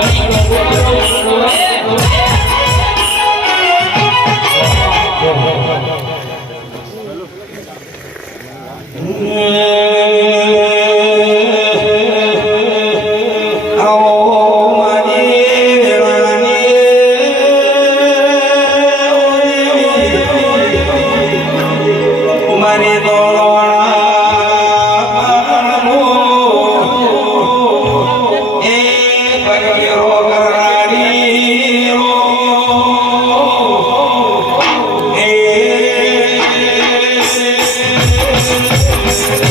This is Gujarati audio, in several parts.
આવો એ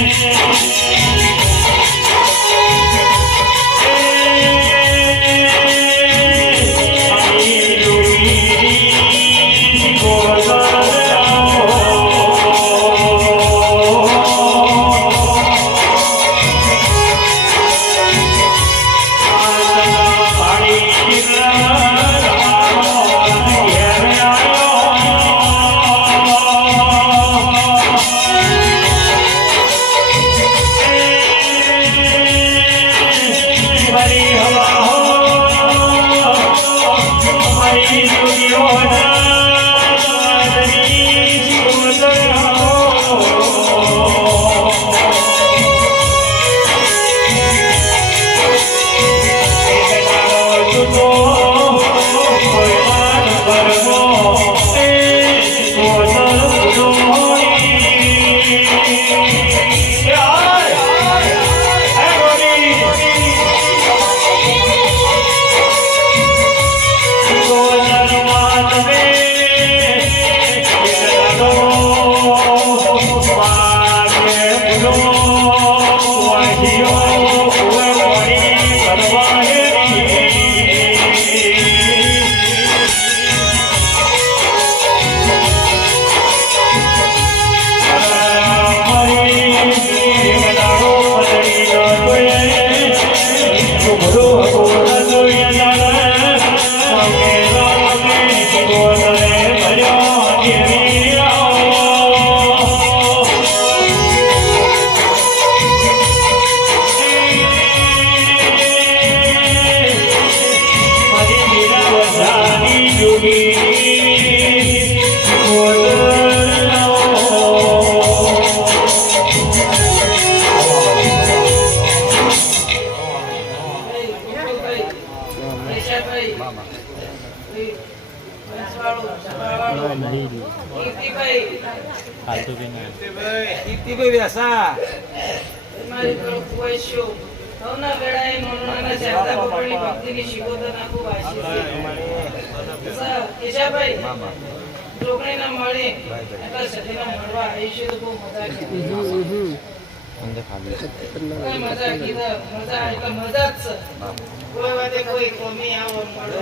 yeah. બી ના કીર્તિભાઈ વ્યાસા મારી પ્રભુ વૈશ્યો સૌના વેળાએ નોનોના ચાહતા ભગવાનની ભક્તિની જ છે કોઈ વાતે કોઈ કમી આવો મળે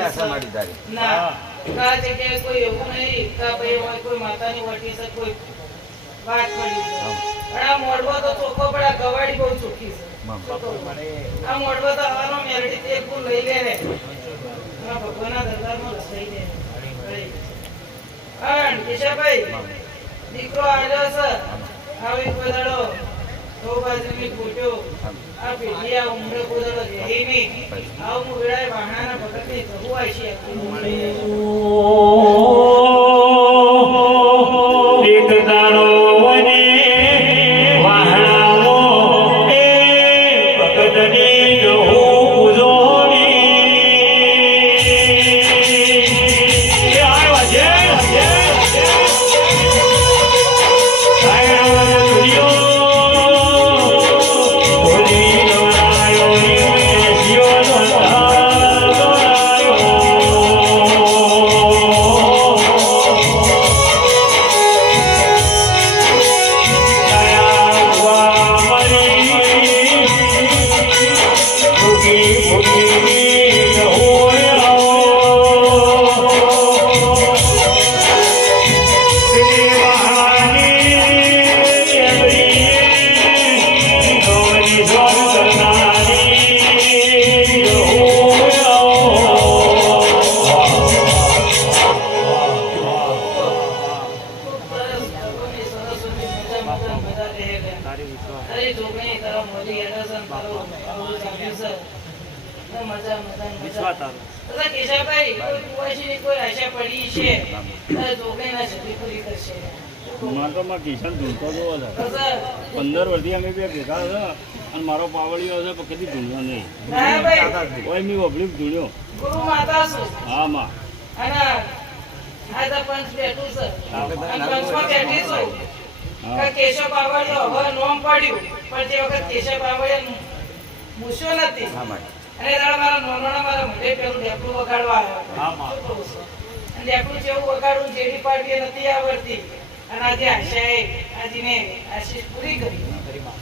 ના. આ જગ્યાએ કોઈ એવું નહીં કા ભાઈ હોય કોઈ માતાની વટી છે કોઈ વાત પડી છે પણ આ મોડવો તો ચોખ્ખો પણ આ ગવાડી બહુ ચોખ્ખી છે. આ મોડવો તો હવાનો મેરડી લઈ લે ને. ભગવાનના દરબારમાં લઈ લે અન કેશાભાઈ દીકરો આવ્યો છે. આવી કોઈ તો ફોટો આ પેઢી આ ઉમરે કોઈ દાડો રહી નહીં. આવું હું વેળાએ વાહણાના ભગતને કહું આવી છે આવું ચાલ્યું છે. મજા મજા મજા દાદા કેશવભાઈ કોઈ કુવાસીની કોઈ આશા પડી છે. તારે જોગણીના પૂરી કરશે તો કિશન જોવો છે પંદર વર્ષથી અમે બે ભેગા છે અને મારો પાવડીઓ છે પણ કદી ધૂળ્યો નહીં. કોઈ મેં ધૂળ્યો. ગુરુ માતા છું હા માં. અને આ તો પંચ બેઠું છે. પંચમાં બેઠી છું. કે કેશવ બાવળિયો હવે નોમ પડ્યું પણ તે વખત કેશવ બાવળિયો મૂછ્યો નથી. અને એ મારા નોનોના મારા મોઢે પેલું ડેપલું વગાડવા આવ્યો. ડેપલું જેવું વગાડવું જેડી પાડવી નથી આવડતી. અને આજે આશાએ આજને આશીષ પૂરી કરી.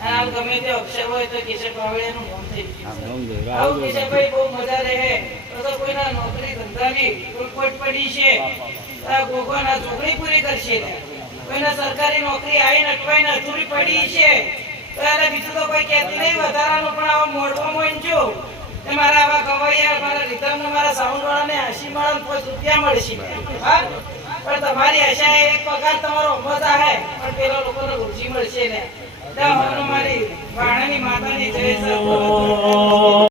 આમ ગમે તે અક્ષર હોય તો કેશવ બાવળિયાનું નામ થઈ ગયું આવું કેશવભાઈ બહુ મજા રહે. તો તો કોઈના નોકરી ધંધાની કોઈ પડી છે. તો આ છોકરી પૂરી કરશે. કોઈને સરકારી નોકરી આવીને અટવાઈને અધૂરી પડી છે, તો બીજું તો કોઈ કહેતું નહીં, વધારાનું પણ આવા મોડવામાં ઈંચો કે મારા આવા ગવૈયા મારા રીતમ મારા સાઉન્ડ વાળાને મળે પાંચ રૂપિયા મળશે. હા? પણ તમારી આશા એ એક પગાર તમારો મજા હે પણ પેલા લોકોને રોજી મળશે ને. મારી વાણાની માતાની જય